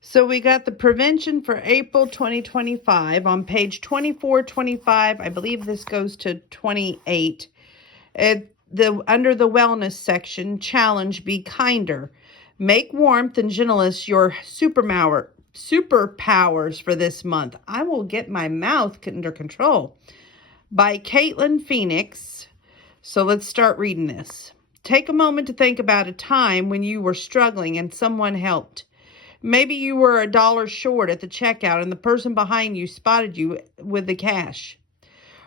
So we got the prevention for April 2025 on page 24, 25. I believe this goes to 28. Under the wellness section, challenge, be kinder. Make warmth and gentleness your superpowers for this month. I will get my mouth under control. By Caitlin Phoenix. So let's start reading this. Take a moment to think about a time when you were struggling and someone helped. Maybe you were $1 short at the checkout and the person behind you spotted you with the cash.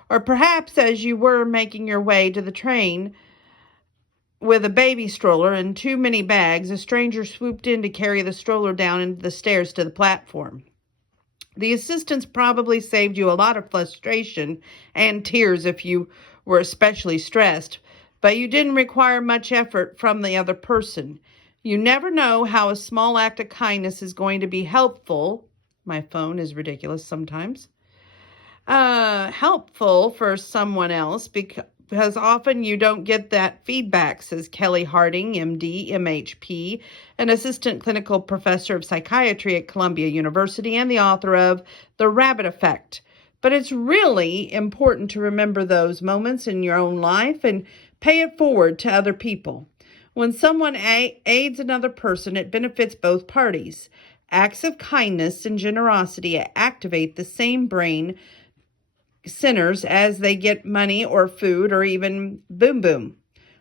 Or perhaps as you were making your way to the train with a baby stroller and too many bags, a stranger swooped in to carry the stroller down the stairs to the platform. The assistance probably saved you a lot of frustration and tears if you were especially stressed, but you didn't require much effort from the other person. You never know how a small act of kindness is going to be helpful. My phone is ridiculous sometimes. Helpful for someone else because often you don't get that feedback, says Kelly Harding, MD, MHP, an assistant clinical professor of psychiatry at Columbia University and the author of The Rabbit Effect. But it's really important to remember those moments in your own life and pay it forward to other people. When someone aids another person, it benefits both parties. Acts of kindness and generosity activate the same brain centers as they get money or food or even boom boom,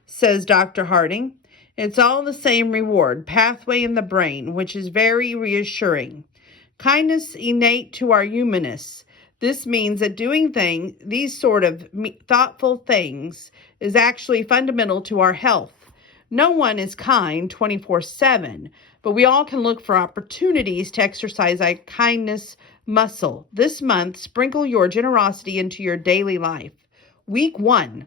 says Dr. Harding. It's all the same reward pathway in the brain, which is very reassuring. Kindness innate to our humanness. This means that doing these sort of thoughtful things is actually fundamental to our health. No one is kind 24/7, but we all can look for opportunities to exercise our kindness muscle. This month, sprinkle your generosity into your daily life. Week 1,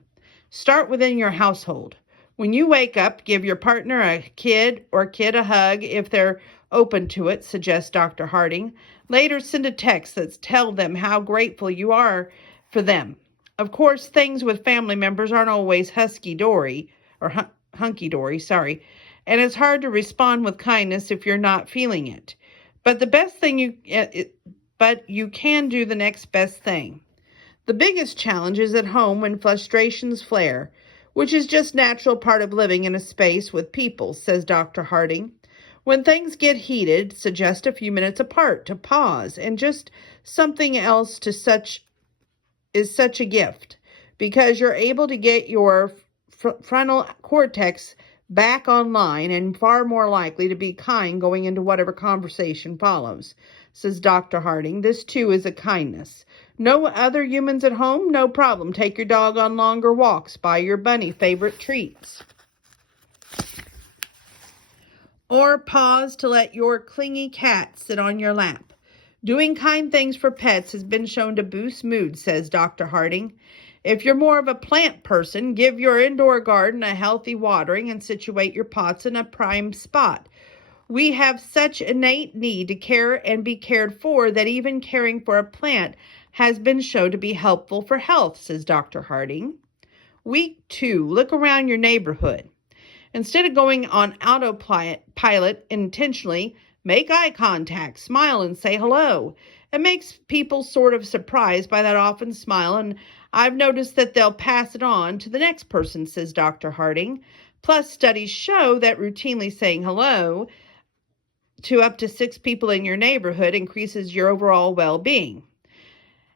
start within your household. When you wake up, give your partner, a kid a hug if they're open to it, suggests Dr. Harding. Later, send a text that tells them how grateful you are for them. Of course, things with family members aren't always hunky-dory, and it's hard to respond with kindness if you're not feeling it. But you can do the next best thing. The biggest challenge is at home when frustrations flare, which is just natural part of living in a space with people, says Dr. Harding. When things get heated, suggest a few minutes apart to pause, and just something else is such a gift because you're able to get your frontal cortex back online and far more likely to be kind going into whatever conversation follows, says Dr. Harding. This too is a kindness. No other humans at home? No problem. Take your dog on longer walks. Buy your bunny favorite treats. Or pause to let your clingy cat sit on your lap. Doing kind things for pets has been shown to boost mood, says Dr. Harding. If you're more of a plant person, give your indoor garden a healthy watering and situate your pots in a prime spot. We have such innate need to care and be cared for that even caring for a plant has been shown to be helpful for health, says Dr. Harding. Week 2, look around your neighborhood. Instead of going on autopilot intentionally, make eye contact, smile, and say hello. It makes people sort of surprised by that often smile, and I've noticed that they'll pass it on to the next person, says Dr. Harding. Plus, studies show that routinely saying hello to up to 6 people in your neighborhood increases your overall well-being.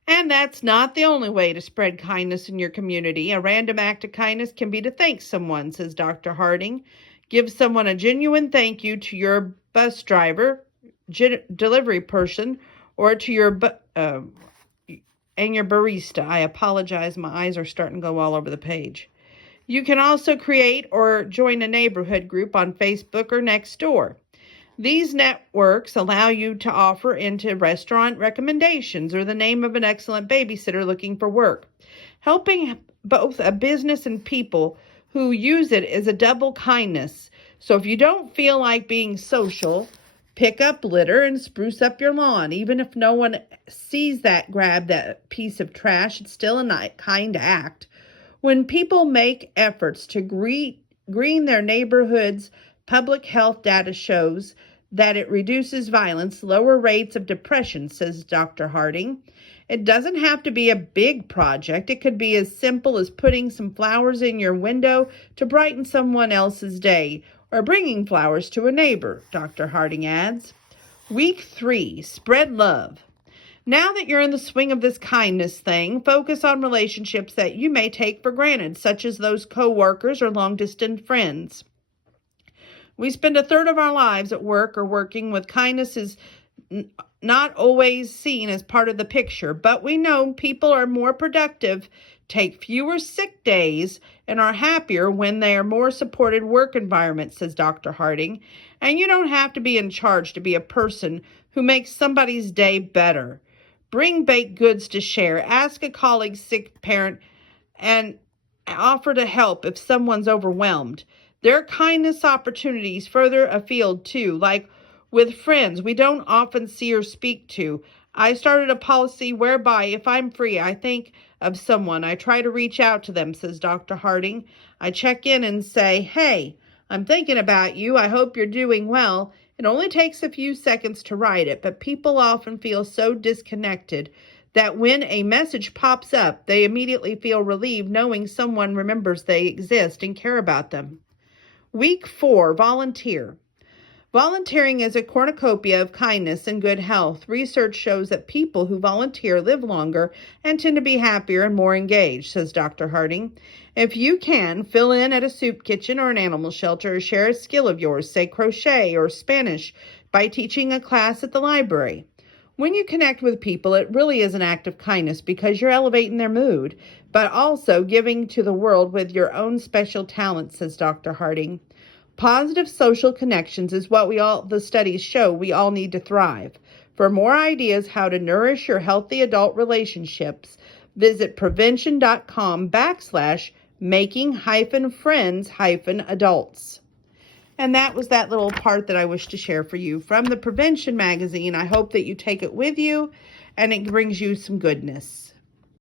And that's not the only way to spread kindness in your community. A random act of kindness can be to thank someone, says Dr. Harding. Give someone a genuine thank you to your bus driver, delivery person, or to your barista. I apologize, my eyes are starting to go all over the page. You can also create or join a neighborhood group on Facebook or Nextdoor. These networks allow you to offer into restaurant recommendations or the name of an excellent babysitter looking for work. Helping both a business and people who use it is a double kindness. So if you don't feel like being social, pick up litter and spruce up your lawn. Even if no one sees grab that piece of trash, it's still a kind act. When people make efforts to green their neighborhoods, public health data shows that it reduces violence, lower rates of depression, says Dr. Harding. It doesn't have to be a big project. It could be as simple as putting some flowers in your window to brighten someone else's day, or bringing flowers to a neighbor, Dr. Harding adds. Week 3, spread love. Now that you're in the swing of this kindness thing, focus on relationships that you may take for granted, such as those co-workers or long-distance friends. We spend a third of our lives at work or working with. Kindness is not always seen as part of the picture, but we know people are more productive, take fewer sick days, and are happier when they are more supported work environments, says Dr. Harding. And you don't have to be in charge to be a person who makes somebody's day better. Bring baked goods to share. Ask a colleague's sick parent and offer to help if someone's overwhelmed. There are kindness opportunities further afield too, like with friends we don't often see or speak to. I started a policy whereby if I'm free, I think of someone. I try to reach out to them, says Dr. Harding. I check in and say, hey, I'm thinking about you. I hope you're doing well. It only takes a few seconds to write it, but people often feel so disconnected that when a message pops up, they immediately feel relieved knowing someone remembers they exist and care about them. Week 4, volunteer. Volunteering is a cornucopia of kindness and good health. Research shows that people who volunteer live longer and tend to be happier and more engaged, says Dr. Harding. If you can, fill in at a soup kitchen or an animal shelter, or share a skill of yours, say crochet or Spanish, by teaching a class at the library. When you connect with people, it really is an act of kindness because you're elevating their mood, but also giving to the world with your own special talents, says Dr. Harding. Positive social connections is what the studies show we all need to thrive. For more ideas how to nourish your healthy adult relationships, visit prevention.com/making-friends-adults. And that was that little part that I wish to share for you from the Prevention magazine. I hope that you take it with you and it brings you some goodness.